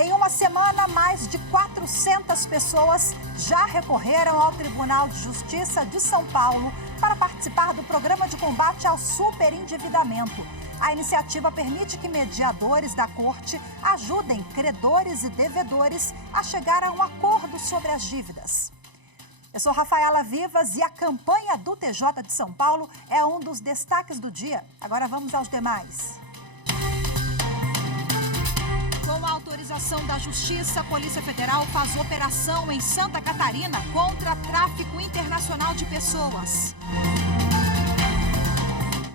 Em uma semana, mais de 400 pessoas já recorreram ao Tribunal de Justiça de São Paulo para participar do programa de combate ao superendividamento. A iniciativa permite que mediadores da corte ajudem credores e devedores a chegar a um acordo sobre as dívidas. Eu sou Rafaela Vivas e a campanha do TJ de São Paulo é um dos destaques do dia. Agora vamos aos demais. Com a autorização da Justiça, a Polícia Federal faz operação em Santa Catarina contra tráfico internacional de pessoas.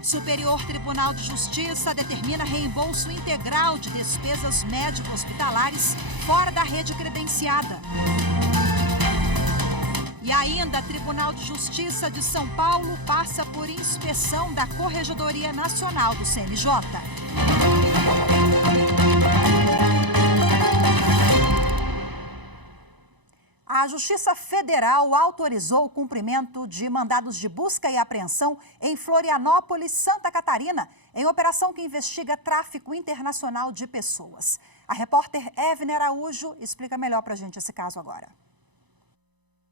Superior Tribunal de Justiça determina reembolso integral de despesas médico-hospitalares fora da rede credenciada. E ainda, Tribunal de Justiça de São Paulo passa por inspeção da Corregedoria Nacional do CNJ. A Justiça Federal autorizou o cumprimento de mandados de busca e apreensão em Florianópolis, Santa Catarina, em operação que investiga tráfico internacional de pessoas. A repórter Evne Araújo explica melhor para a gente esse caso agora.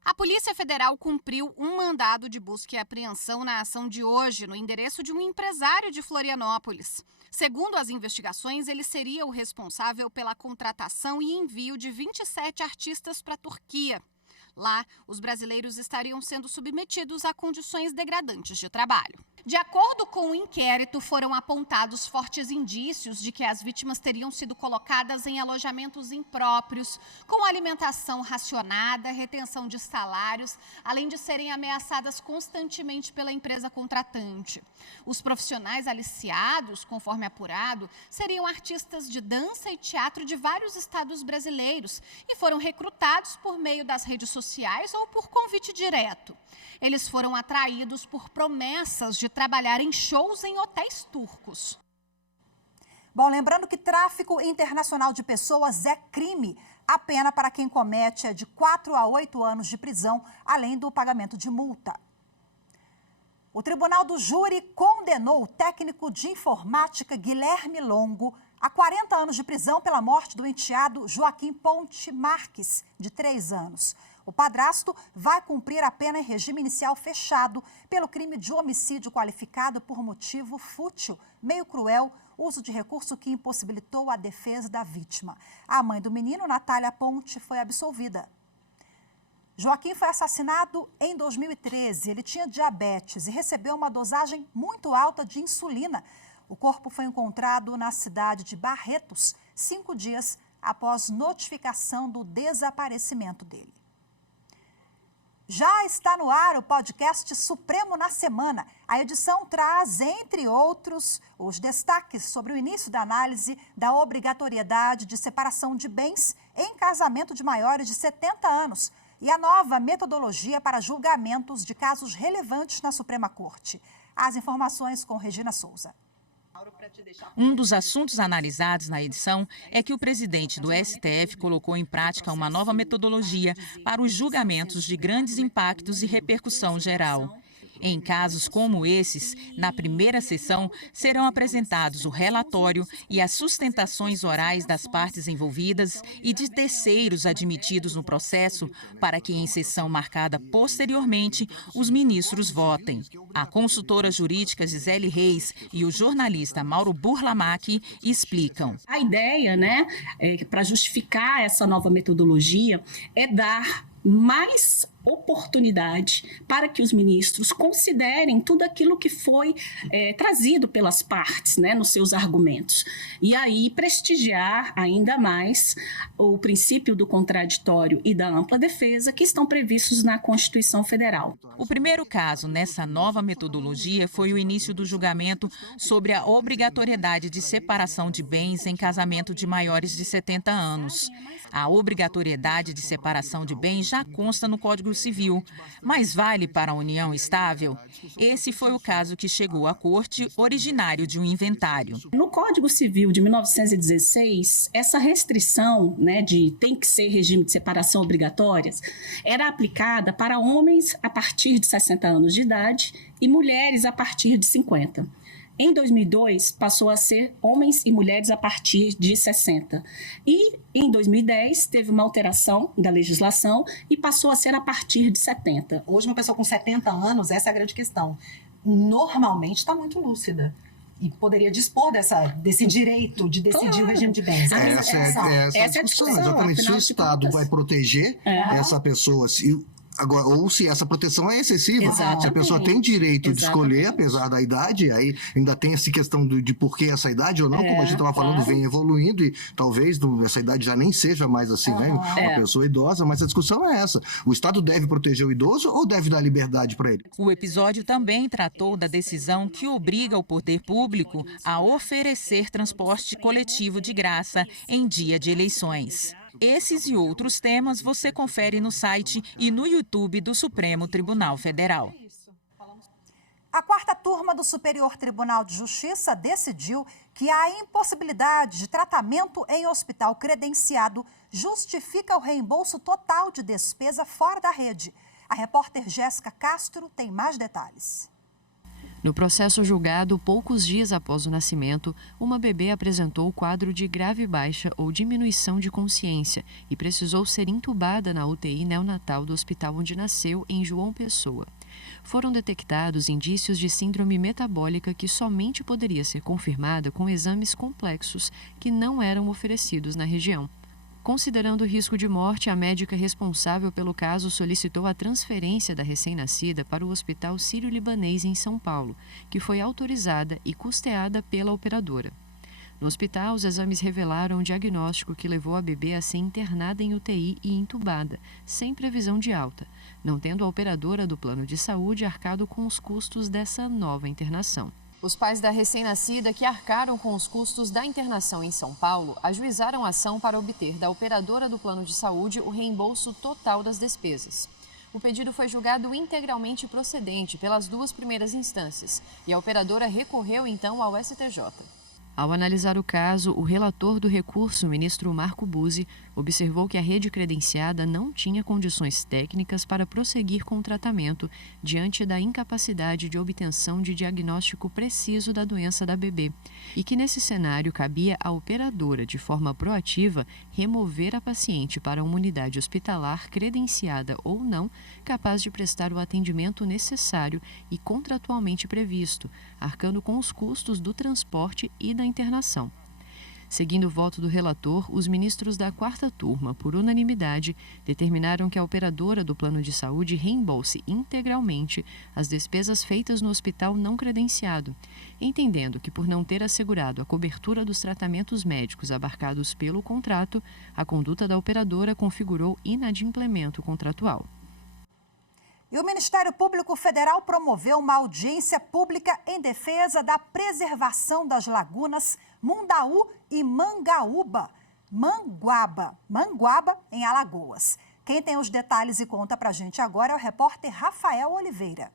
A Polícia Federal cumpriu um mandado de busca e apreensão na ação de hoje, no endereço de um empresário de Florianópolis. Segundo as investigações, ele seria o responsável pela contratação e envio de 27 artistas para a Turquia. Lá, os brasileiros estariam sendo submetidos a condições degradantes de trabalho. De acordo com o inquérito, foram apontados fortes indícios de que as vítimas teriam sido colocadas em alojamentos impróprios, com alimentação racionada, retenção de salários, além de serem ameaçadas constantemente pela empresa contratante. Os profissionais aliciados, conforme apurado, seriam artistas de dança e teatro de vários estados brasileiros e foram recrutados por meio das redes sociais ou por convite direto. Eles foram atraídos por promessas de trabalhar em shows em hotéis turcos. Bom, lembrando que tráfico internacional de pessoas é crime. A pena para quem comete é de 4 a 8 anos de prisão, além do pagamento de multa. O Tribunal do Júri condenou o técnico de informática Guilherme Longo a 40 anos de prisão pela morte do enteado Joaquim Ponte Marques, de 3 anos. O padrasto vai cumprir a pena em regime inicial fechado pelo crime de homicídio qualificado por motivo fútil, meio cruel, uso de recurso que impossibilitou a defesa da vítima. A mãe do menino, Natália Ponte, foi absolvida. Joaquim foi assassinado em 2013. Ele tinha diabetes e recebeu uma dosagem muito alta de insulina. O corpo foi encontrado na cidade de Barretos, 5 dias após notificação do desaparecimento dele. Já está no ar o podcast Supremo na Semana. A edição traz, entre outros, os destaques sobre o início da análise da obrigatoriedade de separação de bens em casamento de maiores de 70 anos e a nova metodologia para julgamentos de casos relevantes na Suprema Corte. As informações com Regina Souza. Um dos assuntos analisados na edição é que o presidente do STF colocou em prática uma nova metodologia para os julgamentos de grandes impactos e repercussão geral. Em casos como esses, na primeira sessão, serão apresentados o relatório e as sustentações orais das partes envolvidas e de terceiros admitidos no processo para que, em sessão marcada posteriormente, os ministros votem. A consultora jurídica Gisele Reis e o jornalista Mauro Burlamac explicam. A ideia, para justificar essa nova metodologia é dar mais oportunidade para que os ministros considerem tudo aquilo que foi trazido pelas partes, nos seus argumentos. E aí prestigiar ainda mais o princípio do contraditório e da ampla defesa que estão previstos na Constituição Federal. O primeiro caso nessa nova metodologia foi o início do julgamento sobre a obrigatoriedade de separação de bens em casamento de maiores de 70 anos. A obrigatoriedade de separação de bens já consta no Código Civil, mas vale para a união estável? Esse foi o caso que chegou à Corte, originário de um inventário. No Código Civil de 1916, essa restrição de tem que ser regime de separação obrigatórias era aplicada para homens a partir de 60 anos de idade e mulheres a partir de 50. Em 2002, passou a ser homens e mulheres a partir de 60. E em 2010, teve uma alteração da legislação e passou a ser a partir de 70. Hoje, uma pessoa com 70 anos, essa é a grande questão, normalmente está muito lúcida. E poderia dispor desse direito de decidir o regime de bens. Essa é a discussão, exatamente. Se o Estado vai proteger essa pessoa, agora, ou se essa proteção é excessiva. Exatamente. Se a pessoa tem direito de escolher, apesar da idade, aí ainda tem essa questão de por que essa idade ou não, como a gente estava falando, vem evoluindo e talvez essa idade já nem seja mais assim, né? Uma pessoa idosa, mas a discussão é essa. O Estado deve proteger o idoso ou deve dar liberdade para ele? O episódio também tratou da decisão que obriga o poder público a oferecer transporte coletivo de graça em dia de eleições. Esses e outros temas você confere no site e no YouTube do Supremo Tribunal Federal. A quarta turma do Superior Tribunal de Justiça decidiu que a impossibilidade de tratamento em hospital credenciado justifica o reembolso total de despesa fora da rede. A repórter Jéssica Castro tem mais detalhes. No processo julgado, poucos dias após o nascimento, uma bebê apresentou quadro de grave baixa ou diminuição de consciência e precisou ser entubada na UTI neonatal do hospital onde nasceu, em João Pessoa. Foram detectados indícios de síndrome metabólica que somente poderia ser confirmada com exames complexos que não eram oferecidos na região. Considerando o risco de morte, a médica responsável pelo caso solicitou a transferência da recém-nascida para o Hospital Sírio-Libanês em São Paulo, que foi autorizada e custeada pela operadora. No hospital, os exames revelaram um diagnóstico que levou a bebê a ser internada em UTI e entubada, sem previsão de alta, não tendo a operadora do plano de saúde arcado com os custos dessa nova internação. Os pais da recém-nascida, que arcaram com os custos da internação em São Paulo, ajuizaram a ação para obter da operadora do plano de saúde o reembolso total das despesas. O pedido foi julgado integralmente procedente pelas duas primeiras instâncias e a operadora recorreu então ao STJ. Ao analisar o caso, o relator do recurso, o ministro Marco Buzzi, observou que a rede credenciada não tinha condições técnicas para prosseguir com o tratamento diante da incapacidade de obtenção de diagnóstico preciso da doença da bebê e que, nesse cenário, cabia à operadora, de forma proativa, remover a paciente para uma unidade hospitalar credenciada ou não, capaz de prestar o atendimento necessário e contratualmente previsto, arcando com os custos do transporte e da internação. Seguindo o voto do relator, os ministros da quarta turma, por unanimidade, determinaram que a operadora do plano de saúde reembolse integralmente as despesas feitas no hospital não credenciado, entendendo que, por não ter assegurado a cobertura dos tratamentos médicos abarcados pelo contrato, a conduta da operadora configurou inadimplemento contratual. E o Ministério Público Federal promoveu uma audiência pública em defesa da preservação das lagunas Mundaú e Manguaba, em Alagoas. Quem tem os detalhes e conta pra gente agora é o repórter Rafael Oliveira.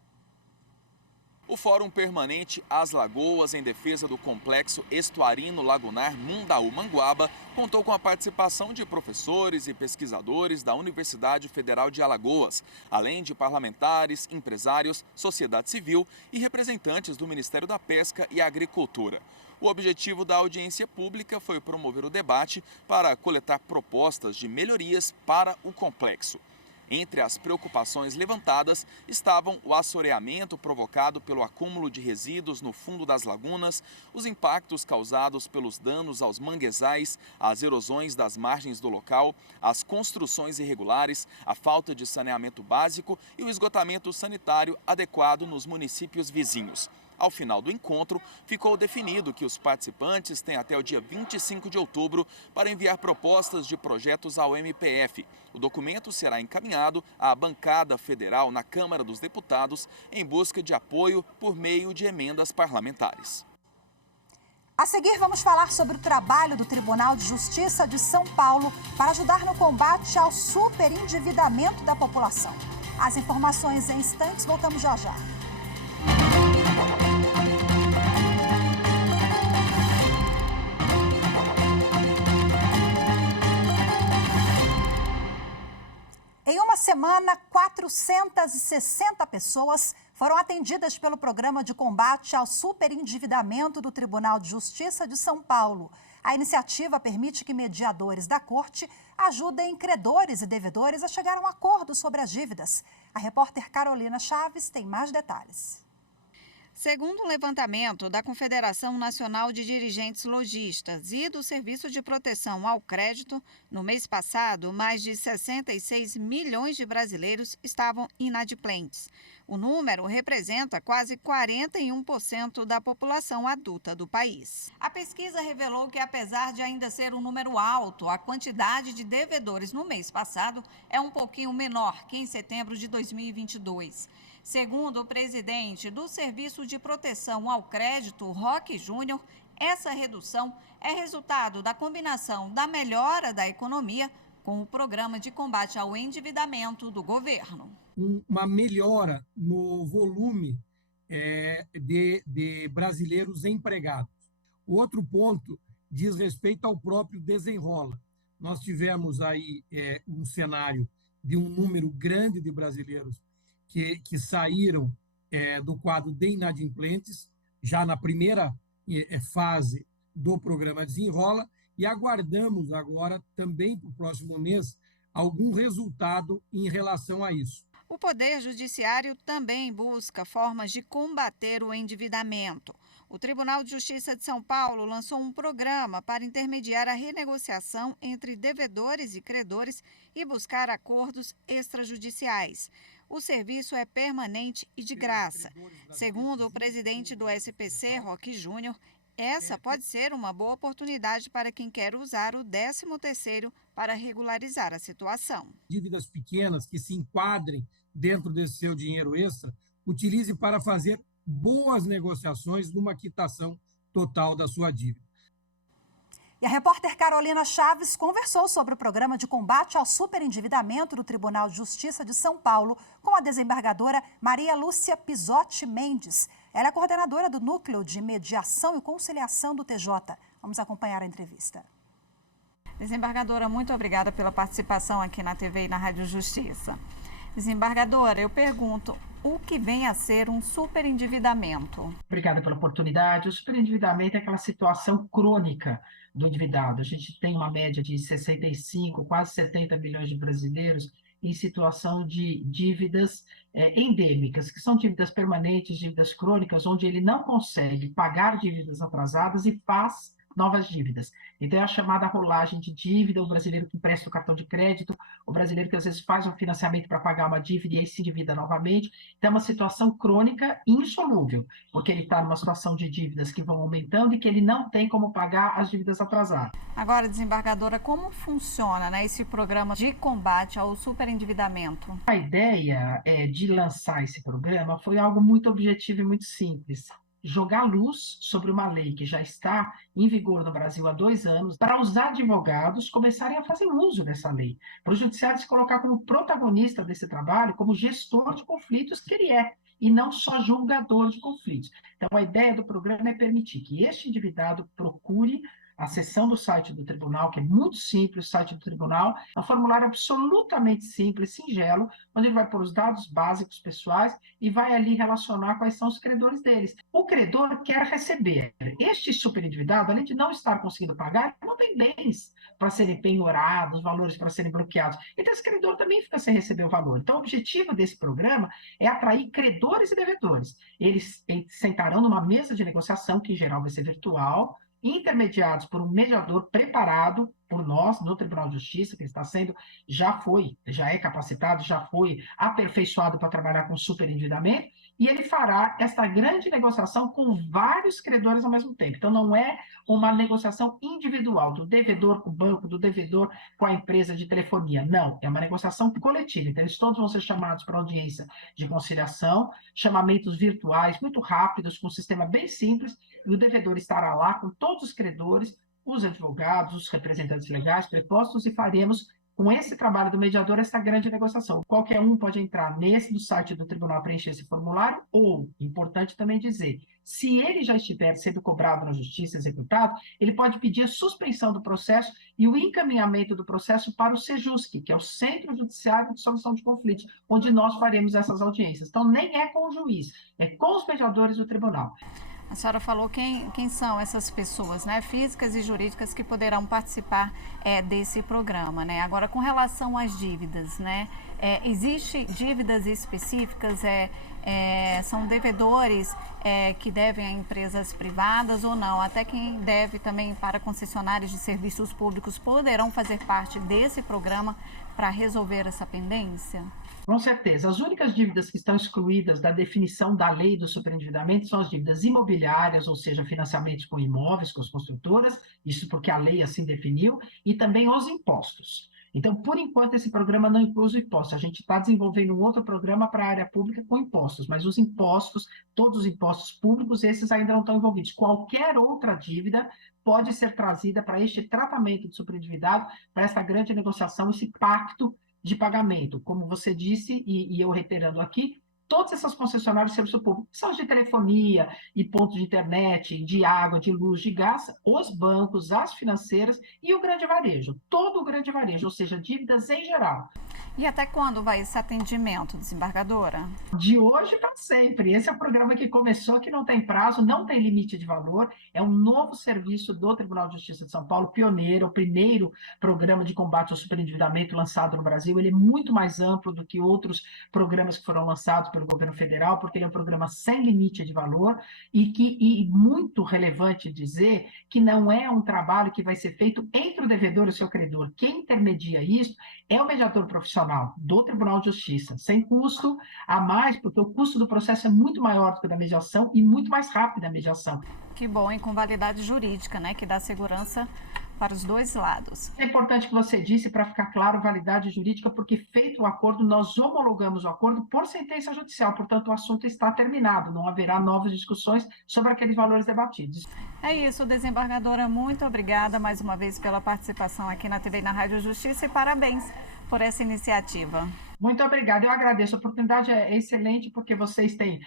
O Fórum Permanente As Lagoas em defesa do complexo estuarino lagunar Mundaú-Manguaba contou com a participação de professores e pesquisadores da Universidade Federal de Alagoas, além de parlamentares, empresários, sociedade civil e representantes do Ministério da Pesca e Agricultura. O objetivo da audiência pública foi promover o debate para coletar propostas de melhorias para o complexo. Entre as preocupações levantadas estavam o assoreamento provocado pelo acúmulo de resíduos no fundo das lagunas, os impactos causados pelos danos aos manguezais, as erosões das margens do local, as construções irregulares, a falta de saneamento básico e o esgotamento sanitário adequado nos municípios vizinhos. Ao final do encontro, ficou definido que os participantes têm até o dia 25 de outubro para enviar propostas de projetos ao MPF. O documento será encaminhado à bancada federal na Câmara dos Deputados em busca de apoio por meio de emendas parlamentares. A seguir, vamos falar sobre o trabalho do Tribunal de Justiça de São Paulo para ajudar no combate ao superendividamento da população. As informações em instantes, voltamos já já. Em uma semana, 460 pessoas foram atendidas pelo Programa de Combate ao Superendividamento do Tribunal de Justiça de São Paulo. A iniciativa permite que mediadores da corte ajudem credores e devedores a chegar a um acordo sobre as dívidas. A repórter Carolina Chaves tem mais detalhes. Segundo um levantamento da Confederação Nacional de Dirigentes Lojistas e do Serviço de Proteção ao Crédito, no mês passado, mais de 66 milhões de brasileiros estavam inadimplentes. O número representa quase 41% da população adulta do país. A pesquisa revelou que, apesar de ainda ser um número alto, a quantidade de devedores no mês passado é um pouquinho menor que em setembro de 2022. Segundo o presidente do Serviço de Proteção ao Crédito, Roque Júnior, essa redução é resultado da combinação da melhora da economia com o Programa de Combate ao Endividamento do governo. Uma melhora no volume de brasileiros empregados. O outro ponto diz respeito ao próprio desenrola. Nós tivemos aí um cenário de um número grande de brasileiros que saíram do quadro de inadimplentes, já na primeira fase do programa Desenrola, e aguardamos agora, também para o próximo mês, algum resultado em relação a isso. O Poder Judiciário também busca formas de combater o endividamento. O Tribunal de Justiça de São Paulo lançou um programa para intermediar a renegociação entre devedores e credores e buscar acordos extrajudiciais. O serviço é permanente e de graça. Segundo o presidente do SPC, Roque Júnior, essa pode ser uma boa oportunidade para quem quer usar o 13º para regularizar a situação. Dívidas pequenas que se enquadrem dentro desse seu dinheiro extra, utilize para fazer boas negociações numa quitação total da sua dívida. E a repórter Carolina Chaves conversou sobre o programa de combate ao superendividamento do Tribunal de Justiça de São Paulo com a desembargadora Maria Lúcia Pisotti Mendes. Ela é coordenadora do Núcleo de Mediação e Conciliação do TJ. Vamos acompanhar a entrevista. Desembargadora, muito obrigada pela participação aqui na TV e na Rádio Justiça. Desembargadora, eu pergunto, o que vem a ser um superendividamento? Obrigada pela oportunidade. O superendividamento é aquela situação crônica do endividado. A gente tem uma média de 65, quase 70 milhões de brasileiros em situação de dívidas endêmicas, que são dívidas permanentes, dívidas crônicas, onde ele não consegue pagar dívidas atrasadas e faz novas dívidas. Então, é a chamada rolagem de dívida, o brasileiro que empresta o cartão de crédito, o brasileiro que às vezes faz um financiamento para pagar uma dívida e aí se endivida novamente. Então, é uma situação crônica e insolúvel, porque ele está numa situação de dívidas que vão aumentando e que ele não tem como pagar as dívidas atrasadas. Agora, desembargadora, como funciona, esse programa de combate ao superendividamento? A ideia de lançar esse programa foi algo muito objetivo e muito simples. Jogar luz sobre uma lei que já está em vigor no Brasil há 2 anos, para os advogados começarem a fazer uso dessa lei, para o judiciário se colocar como protagonista desse trabalho, como gestor de conflitos que ele é, e não só julgador de conflitos. Então, a ideia do programa é permitir que este endividado procure a seção do site do tribunal, que é muito simples, o site do tribunal, é um formulário absolutamente simples, singelo, onde ele vai pôr os dados básicos pessoais e vai ali relacionar quais são os credores deles. O credor quer receber. Este superendividado, além de não estar conseguindo pagar, não tem bens para serem penhorados, valores para serem bloqueados. Então, esse credor também fica sem receber o valor. Então, o objetivo desse programa é atrair credores e devedores. Eles sentarão numa mesa de negociação, que em geral vai ser virtual, intermediados por um mediador preparado por nós no Tribunal de Justiça, que está sendo, já é capacitado, já foi aperfeiçoado para trabalhar com superendividamento, e ele fará esta grande negociação com vários credores ao mesmo tempo. Então, não é uma negociação individual do devedor com o banco, do devedor com a empresa de telefonia. Não, é uma negociação coletiva. Então, eles todos vão ser chamados para audiência de conciliação, chamamentos virtuais muito rápidos, com um sistema bem simples, e o devedor estará lá com todos os credores, os advogados, os representantes legais prepostos, e faremos com esse trabalho do mediador, essa grande negociação. Qualquer um pode entrar no site do tribunal preencher esse formulário ou, importante também dizer, se ele já estiver sendo cobrado na justiça, executado, ele pode pedir a suspensão do processo e o encaminhamento do processo para o Sejusc, que é o Centro Judiciário de Solução de Conflitos, onde nós faremos essas audiências. Então, nem é com o juiz, é com os mediadores do tribunal. A senhora falou quem são essas pessoas, né, físicas e jurídicas que poderão participar desse programa, né? Agora, com relação às dívidas, né, existe dívidas específicas, são devedores que devem a empresas privadas ou não? Até quem deve também para concessionários de serviços públicos poderão fazer parte desse programa para resolver essa pendência? Com certeza. As únicas dívidas que estão excluídas da definição da lei do superendividamento são as dívidas imobiliárias, ou seja, financiamentos com imóveis, com as construtoras, isso porque a lei assim definiu, e também os impostos. Então, por enquanto, esse programa não inclui os impostos. A gente está desenvolvendo um outro programa para a área pública com impostos, mas os impostos, todos os impostos públicos, esses ainda não estão envolvidos. Qualquer outra dívida pode ser trazida para este tratamento de superendividado, para essa grande negociação, esse pacto de pagamento. Como você disse, e eu reiterando aqui, todas essas concessionárias de serviço público, são de telefonia e pontos de internet, de água, de luz, de gás, os bancos, as financeiras e o grande varejo, todo o grande varejo, ou seja, dívidas em geral. E até quando vai esse atendimento, desembargadora? De hoje para sempre. Esse é o programa que começou, que não tem prazo, não tem limite de valor. É um novo serviço do Tribunal de Justiça de São Paulo, pioneiro, o primeiro programa de combate ao superendividamento lançado no Brasil. Ele é muito mais amplo do que outros programas que foram lançados pelo governo federal, porque ele é um programa sem limite de valor e muito relevante dizer que não é um trabalho que vai ser feito entre o devedor e o seu credor. Quem intermedia isso é o mediador profissional do Tribunal de Justiça, sem custo a mais, porque o custo do processo é muito maior do que o da mediação e muito mais rápida a mediação. Que bom, e com validade jurídica, né, que dá segurança para os dois lados. É importante que você disse, para ficar claro, validade jurídica, porque feito o acordo, nós homologamos o acordo por sentença judicial, portanto o assunto está terminado, não haverá novas discussões sobre aqueles valores debatidos. É isso, desembargadora, muito obrigada mais uma vez pela participação aqui na TV e na Rádio Justiça e parabéns por essa iniciativa. Muito obrigada, eu agradeço. A oportunidade é excelente porque vocês têm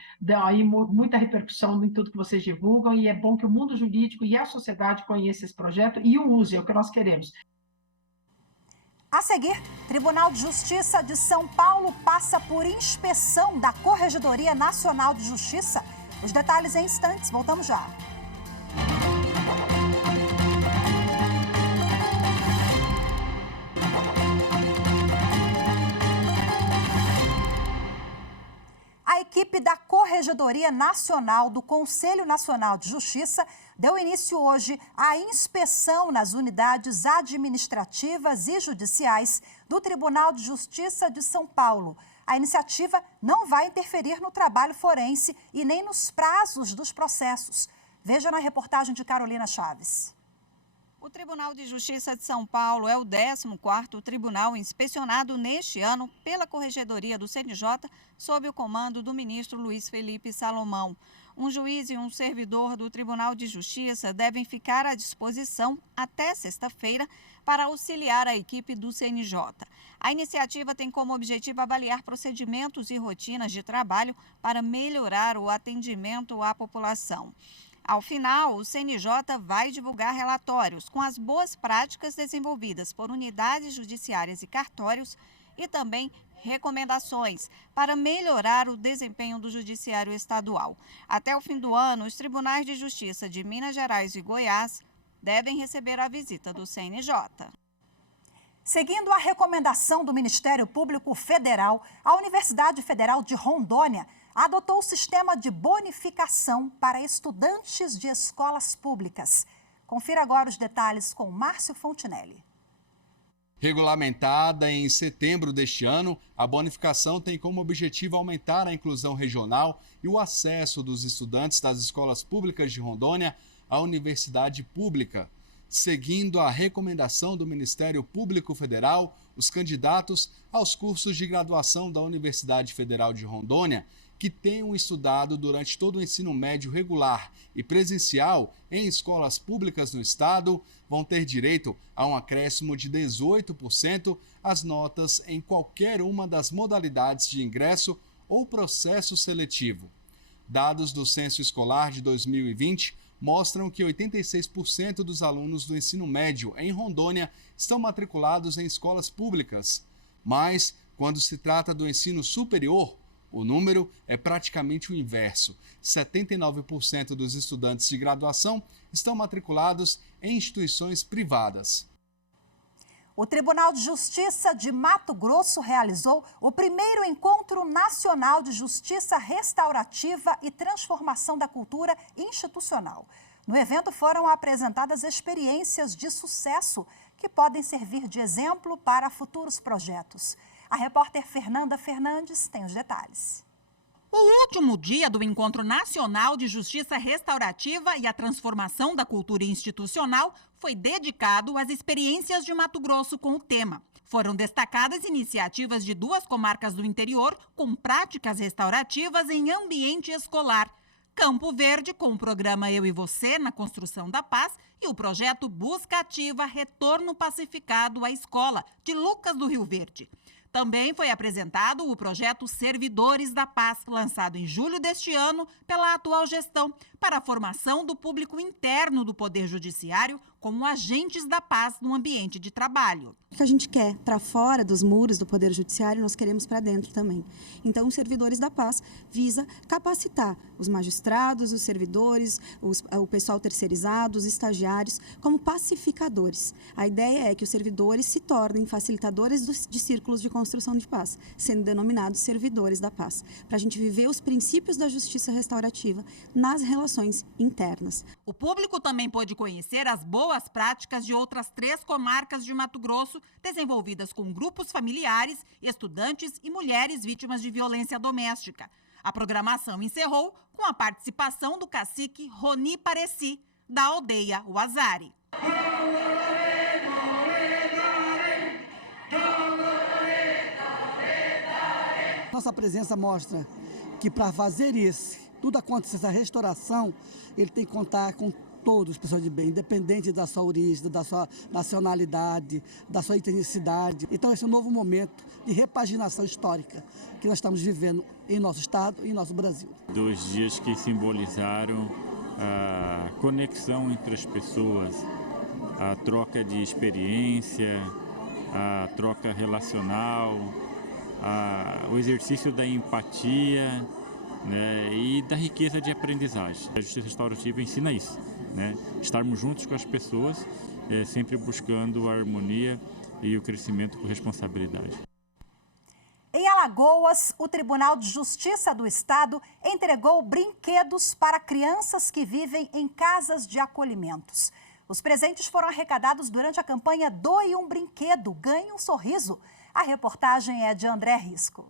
aí muita repercussão em tudo que vocês divulgam e é bom que o mundo jurídico e a sociedade conheçam esse projeto e o usem, é o que nós queremos. A seguir, Tribunal de Justiça de São Paulo passa por inspeção da Corregedoria Nacional de Justiça. Os detalhes em instantes, voltamos já. A equipe da Corregedoria Nacional do Conselho Nacional de Justiça deu início hoje à inspeção nas unidades administrativas e judiciais do Tribunal de Justiça de São Paulo. A iniciativa não vai interferir no trabalho forense e nem nos prazos dos processos. Veja na reportagem de Carolina Chaves. O Tribunal de Justiça de São Paulo é o 14º tribunal inspecionado neste ano pela Corregedoria do CNJ, sob o comando do ministro Luiz Felipe Salomão. Um juiz e um servidor do Tribunal de Justiça devem ficar à disposição até sexta-feira para auxiliar a equipe do CNJ. A iniciativa tem como objetivo avaliar procedimentos e rotinas de trabalho para melhorar o atendimento à população. Ao final, o CNJ vai divulgar relatórios com as boas práticas desenvolvidas por unidades judiciárias e cartórios e também recomendações para melhorar o desempenho do Judiciário Estadual. Até o fim do ano, os tribunais de justiça de Minas Gerais e Goiás devem receber a visita do CNJ. Seguindo a recomendação do Ministério Público Federal, a Universidade Federal de Rondônia adotou o sistema de bonificação para estudantes de escolas públicas. Confira agora os detalhes com Márcio Fontinelli. Regulamentada em setembro deste ano, a bonificação tem como objetivo aumentar a inclusão regional e o acesso dos estudantes das escolas públicas de Rondônia à universidade pública. Seguindo a recomendação do Ministério Público Federal, os candidatos aos cursos de graduação da Universidade Federal de Rondônia que tenham estudado durante todo o ensino médio regular e presencial em escolas públicas no estado vão ter direito a um acréscimo de 18% às notas em qualquer uma das modalidades de ingresso ou processo seletivo. Dados do Censo Escolar de 2020 mostram que 86% dos alunos do ensino médio em Rondônia estão matriculados em escolas públicas. Mas, quando se trata do ensino superior, o número é praticamente o inverso. 79% dos estudantes de graduação estão matriculados em instituições privadas. O Tribunal de Justiça de Mato Grosso realizou o primeiro Encontro Nacional de Justiça Restaurativa e Transformação da Cultura Institucional. No evento foram apresentadas experiências de sucesso que podem servir de exemplo para futuros projetos. A repórter Fernanda Fernandes tem os detalhes. O último dia do Encontro Nacional de Justiça Restaurativa e a Transformação da Cultura Institucional foi dedicado às experiências de Mato Grosso com o tema. Foram destacadas iniciativas de 2 comarcas do interior com práticas restaurativas em ambiente escolar. Campo Verde, com o programa Eu e Você na construção da paz, e o projeto Busca Ativa Retorno Pacificado à Escola, de Lucas do Rio Verde. Também foi apresentado o projeto Servidores da Paz, lançado em julho deste ano pela atual gestão, para a formação do público interno do Poder Judiciário como agentes da paz no ambiente de trabalho. O que a gente quer para fora dos muros do Poder Judiciário, nós queremos para dentro também. Então, os Servidores da Paz visa capacitar os magistrados, os servidores, o pessoal terceirizado, os estagiários, como pacificadores. A ideia é que os servidores se tornem facilitadores de círculos de construção de paz, sendo denominados Servidores da Paz, para a gente viver os princípios da justiça restaurativa nas relações internas. O público também pôde conhecer as boas práticas de outras 3 comarcas de Mato Grosso, desenvolvidas com grupos familiares, estudantes e mulheres vítimas de violência doméstica. A programação encerrou com a participação do cacique Roni Pareci, da aldeia Uazari. Nossa presença mostra que para fazer isso, tudo acontecer, essa restauração, ele tem que contar com todos os pessoas de bem, independente da sua origem, da sua nacionalidade, da sua etnicidade. Então esse é um novo momento de repaginação histórica que nós estamos vivendo em nosso estado e em nosso Brasil. 2 dias que simbolizaram a conexão entre as pessoas, a troca de experiência, a troca relacional, o exercício da empatia, né, e da riqueza de aprendizagem. A justiça restaurativa ensina isso, né? Estarmos juntos com as pessoas, sempre buscando a harmonia e o crescimento com responsabilidade. Em Alagoas, o Tribunal de Justiça do Estado entregou brinquedos para crianças que vivem em casas de acolhimentos. Os presentes foram arrecadados durante a campanha Doe um Brinquedo, Ganhe um Sorriso. A reportagem é de André Risco.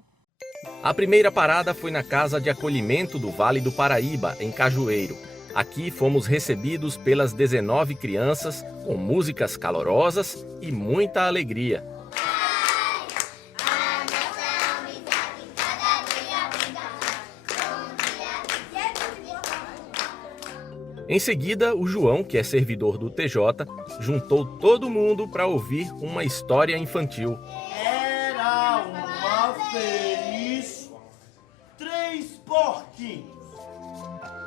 A primeira parada foi na Casa de Acolhimento do Vale do Paraíba, em Cajueiro. Aqui fomos recebidos pelas 19 crianças com músicas calorosas e muita alegria. Em seguida, o João, que é servidor do TJ, juntou todo mundo para ouvir uma história infantil. Era uma vez 3 porquinhos.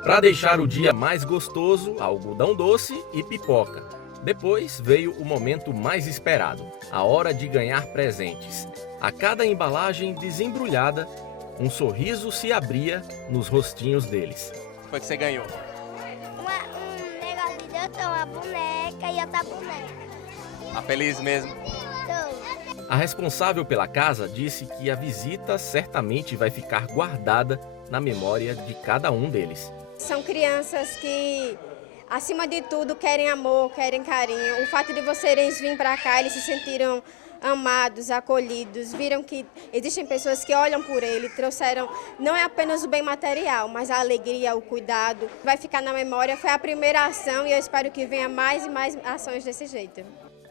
Para deixar o dia mais gostoso, algodão doce e pipoca. Depois veio o momento mais esperado, a hora de ganhar presentes. A cada embalagem desembrulhada, um sorriso se abria nos rostinhos deles. O que você ganhou? Um negócio de Deus, uma boneca e outra boneca. Tá feliz mesmo? Tô. A responsável pela casa disse que a visita certamente vai ficar guardada na memória de cada um deles. São crianças que, acima de tudo, querem amor, querem carinho. O fato de vocês virem para cá, eles se sentiram amados, acolhidos, viram que existem pessoas que olham por ele, trouxeram não é apenas o bem material, mas a alegria, o cuidado. Vai ficar na memória, foi a primeira ação e eu espero que venha mais e mais ações desse jeito.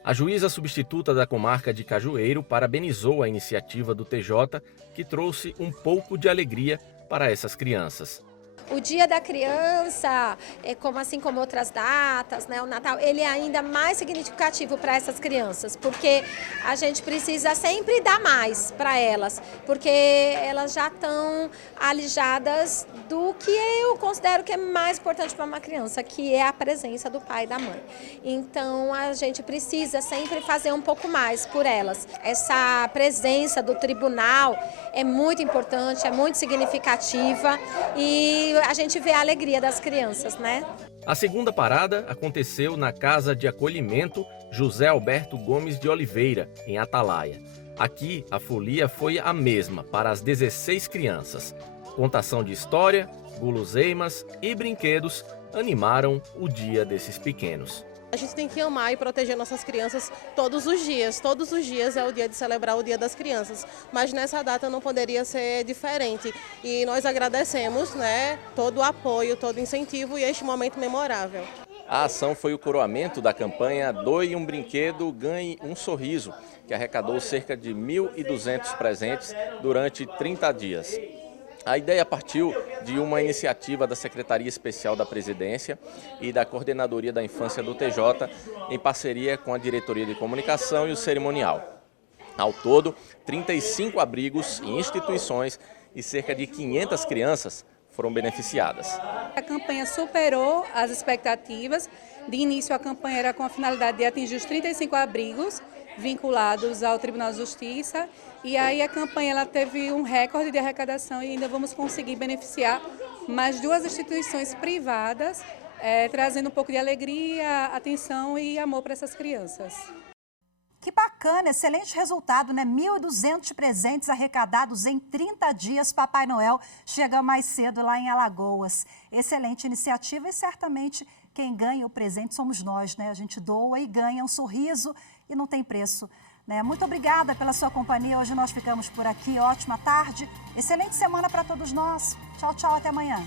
A juíza substituta da comarca de Cajueiro parabenizou a iniciativa do TJ, que trouxe um pouco de alegria para essas crianças. O Dia da Criança, assim como outras datas, né, o Natal, ele é ainda mais significativo para essas crianças, porque a gente precisa sempre dar mais para elas, porque elas já estão alijadas do que eu considero que é mais importante para uma criança, que é a presença do pai e da mãe. Então, a gente precisa sempre fazer um pouco mais por elas. Essa presença do tribunal é muito importante, é muito significativa e a gente vê a alegria das crianças, né? A segunda parada aconteceu na Casa de Acolhimento José Alberto Gomes de Oliveira, em Atalaia. Aqui, a folia foi a mesma para as 16 crianças. Contação de história, guloseimas e brinquedos animaram o dia desses pequenos. A gente tem que amar e proteger nossas crianças todos os dias. Todos os dias é o dia de celebrar o Dia das Crianças. Mas nessa data não poderia ser diferente. E nós agradecemos, né, todo o apoio, todo o incentivo e este momento memorável. A ação foi o coroamento da campanha Doe um Brinquedo, Ganhe um Sorriso, que arrecadou cerca de 1.200 presentes durante 30 dias. A ideia partiu de uma iniciativa da Secretaria Especial da Presidência e da Coordenadoria da Infância do TJ, em parceria com a Diretoria de Comunicação e o Cerimonial. Ao todo, 35 abrigos e instituições e cerca de 500 crianças foram beneficiadas. A campanha superou as expectativas. De início, a campanha era com a finalidade de atingir os 35 abrigos vinculados ao Tribunal de Justiça. E aí a campanha ela teve um recorde de arrecadação e ainda vamos conseguir beneficiar mais 2 instituições privadas, trazendo um pouco de alegria, atenção e amor para essas crianças. Que bacana, excelente resultado, né? 1.200 presentes arrecadados em 30 dias. Papai Noel chega mais cedo lá em Alagoas. Excelente iniciativa e certamente quem ganha o presente somos nós, né? A gente doa e ganha um sorriso e não tem preço, né? Muito obrigada pela sua companhia. Hoje nós ficamos por aqui. Ótima tarde, excelente semana para todos nós. Tchau, tchau, até amanhã.